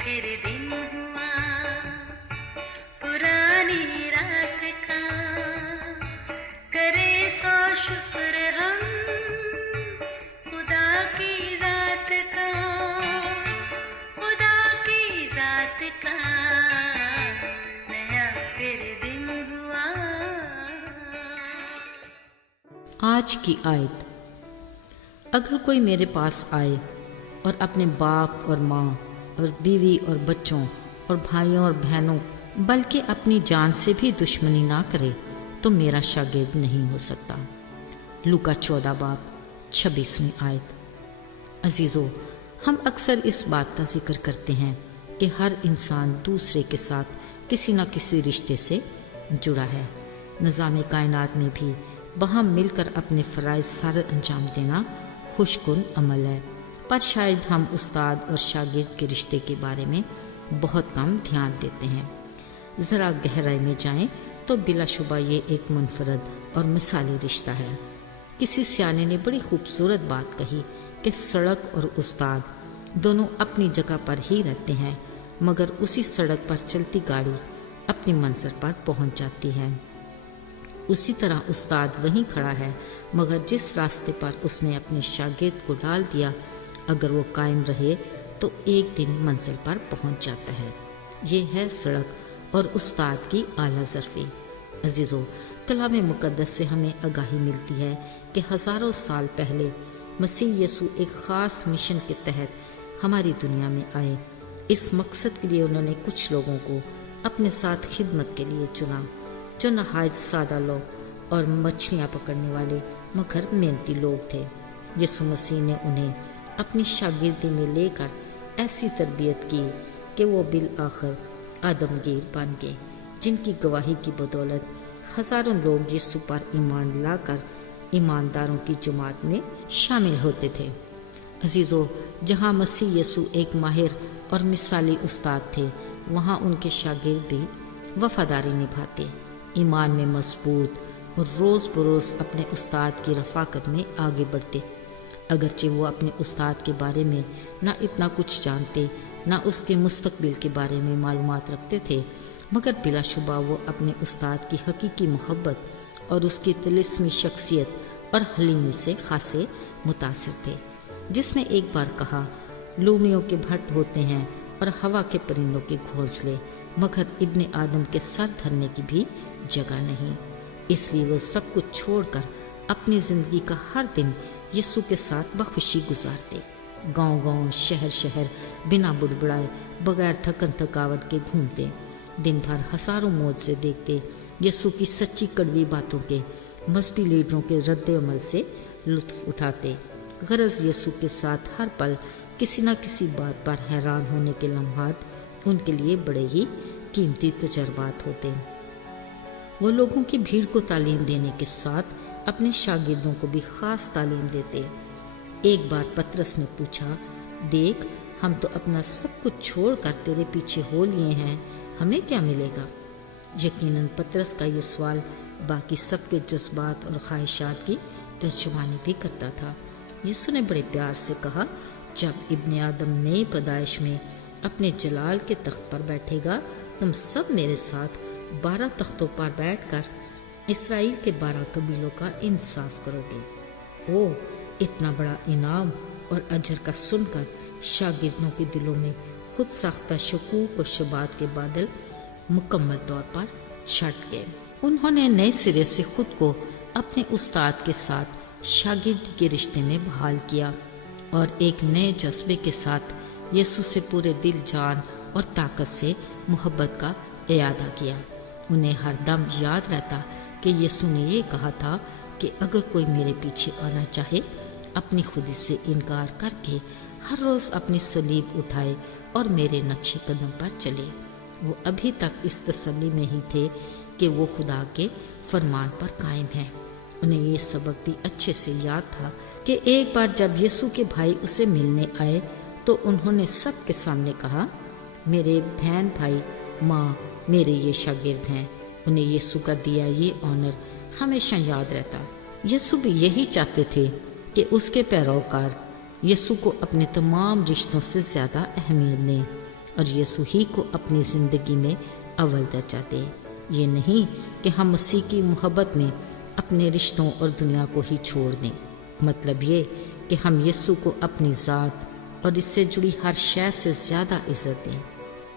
फिर दिन हुआ पुरानी रात का, करे सो शुक्र हम खुदा की जात का, खुदा की जात का, नया फिर दिन हुआ। आज की आयत। अगर कोई मेरे पास आए और अपने बाप और माँ और बीवी और बच्चों और भाइयों और बहनों बल्कि अपनी जान से भी दुश्मनी ना करे तो मेरा शागिर्द नहीं हो सकता। लूका 14 बाब 26वीं आयत। अजीज़ों, हम अक्सर इस बात का जिक्र करते हैं कि हर इंसान दूसरे के साथ किसी न किसी रिश्ते से जुड़ा है। निज़ाम कायनात में भी वहाँ मिलकर अपने फ़राइज़ सारे अंजाम देना खुशकुन अमल है, पर शायद हम उस्ताद और शागिर्द के रिश्ते के बारे में बहुत कम ध्यान देते हैं। ज़रा गहराई में जाएं तो बिलाशुबा ये एक मुनफरद और मिसाली रिश्ता है। किसी सियाने ने बड़ी खूबसूरत बात कही कि सड़क और उस्ताद दोनों अपनी जगह पर ही रहते हैं, मगर उसी सड़क पर चलती गाड़ी अपनी मंजिल पर पहुंच जाती है। उसी तरह उस्ताद वहीं खड़ा है, मगर जिस रास्ते पर उसने अपने शागिर्द को डाल दिया, अगर वो कायम रहे तो एक दिन मंजिल पर पहुंच जाता है। ये है सड़क और उस्ताद की आला ज़रफ़ी। अजीज़ों, कलाम मुक़द्दस से हमें आगाही मिलती है कि हज़ारों साल पहले मसीह यसू एक ख़ास मिशन के तहत हमारी दुनिया में आए। इस मकसद के लिए उन्होंने कुछ लोगों को अपने साथ खिदमत के लिए चुना, जो नहायत सादा लोग और मछलियाँ पकड़ने वाले मगर मेहनती लोग थे। यसू मसीह ने उन्हें अपनी शागिर्दी में लेकर ऐसी तरबियत की कि वो बिल आखिर आदमगीर बन गए, जिनकी गवाही की बदौलत हज़ारों लोग यीशु पर ईमान लाकर ईमानदारों की जमात में शामिल होते थे। अजीज़ों, जहाँ मसीह यीशु एक माहिर और मिसाली उस्ताद थे, वहाँ उनके शागिर्द भी वफादारी निभाते, ईमान में मजबूत और रोज़ बरोज़ अपने उस्ताद की रफ़ाकत में आगे बढ़ते। अगरचे वो अपने उस्ताद के बारे में ना इतना कुछ जानते, ना उसके मुस्तकबिल के बारे में मालूमात रखते थे, मगर बिलाशुबा वो अपने उस्ताद की हकीकी मोहब्बत और उसकी तिलिस्मी शख्सियत और हलीमी से खासे मुतासिर थे। जिसने एक बार कहा, लूमियों के भट्ट होते हैं और हवा के परिंदों के घोंसले, मगर इब्ने आदम के सर धरने की भी जगह नहीं। इसलिए वो सब कुछ छोड़कर अपनी ज़िंदगी का हर दिन यीशु के साथ बखुशी गुजारते, गांव-गांव, शहर-शहर बिना बुड़बुड़ाए, बगैर थकन थकावट के घूमते, दिन भर हज़ारों मौज से देखते, यीशु की सच्ची कड़वी बातों के, मजहबी लीडरों के रद्द अमल से लुत्फ़ उठाते। गरज यीशु के साथ हर पल किसी न किसी बात पर हैरान होने के लम्हात उनके लिए बड़े ही कीमती तजर्बात होते। वो लोगों की भीड़ को तालीम देने के साथ अपने शागिर्दों को भी ख़ास तालीम देते। एक बार पतरस ने पूछा, देख, हम तो अपना सब कुछ छोड़कर तेरे पीछे हो लिए हैं, हमें क्या मिलेगा? यकीनन पतरस का ये सवाल बाकी सबके जज्बात और ख्वाहिशात की तर्जुमानी भी करता था। यीशु ने बड़े प्यार से कहा, जब इब्ने आदम नई पैदाइश में अपने जलाल के तख्त पर बैठेगा, तुम सब मेरे साथ 12 तख्तों पर बैठकर इसराइल के 12 कबीलों का इंसाफ करोगे। ओह, इतना बड़ा इनाम और अजर का सुनकर शागिर्दों के दिलों में खुद साख्ता शकूक और शबात के बादल मुकम्मल तौर पर छट गए। उन्होंने नए सिरे से खुद को अपने उस्ताद के साथ शागिर्दी के रिश्ते में बहाल किया और एक नए जज्बे के साथ यीशु से पूरे दिल, जान और ताकत से मोहब्बत का इरादा किया। उन्हें हर दम याद रहता कि यीशु ने ये कहा था कि अगर कोई मेरे पीछे आना चाहे, अपनी खुदी से इनकार करके हर रोज़ अपनी सलीब उठाए और मेरे नक्शे कदम पर चले। वो अभी तक इस तसल्ली में ही थे कि वो खुदा के फरमान पर कायम हैं। उन्हें ये सबक भी अच्छे से याद था कि एक बार जब यीशु के भाई उसे मिलने आए तो उन्होंने सब के सामने कहा, मेरे बहन भाई, माँ, मेरे ये शागिर्द हैं। उन्हें यीशु का दिया ये ऑनर हमेशा याद रहता। यीशु भी यही चाहते थे कि उसके पैरोकार यीशु को अपने तमाम रिश्तों से ज़्यादा अहमियत दें। اور یسوع ہی کو اپنی زندگی میں اول درجہ دیں۔ یہ نہیں کہ ہم مسیح کی محبت میں اپنے رشتوں اور دنیا کو ہی چھوڑ دیں، مطلب یہ کہ ہم یسوع کو اپنی ذات اور اس سے جڑی ہر شے سے زیادہ عزت دیں۔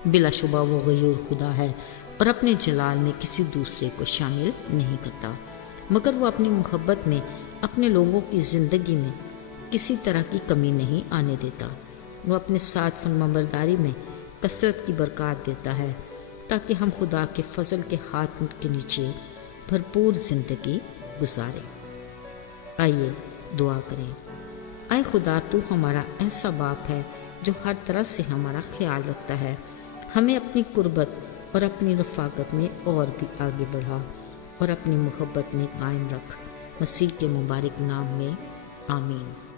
بلا شبہ وہ غیور خدا ہے اور اپنے جلال میں کسی دوسرے کو شامل نہیں کرتا، مگر وہ اپنی محبت میں اپنے لوگوں کی زندگی میں کسی طرح کی کمی نہیں آنے دیتا۔ وہ اپنے ساتھ فرمانبرداری میں کثرت کی برکات دیتا ہے تاکہ ہم خدا کے فضل کے ہاتھ کے نیچے بھرپور زندگی گزاریں۔ آئیے دعا کریں۔ اے خدا، تو ہمارا ایسا باپ ہے جو ہر طرح سے ہمارا خیال رکھتا ہے۔ ہمیں اپنی قربت اور اپنی رفاقت میں اور بھی آگے بڑھا اور اپنی محبت میں قائم رکھ۔ مسیح کے مبارک نام میں آمین۔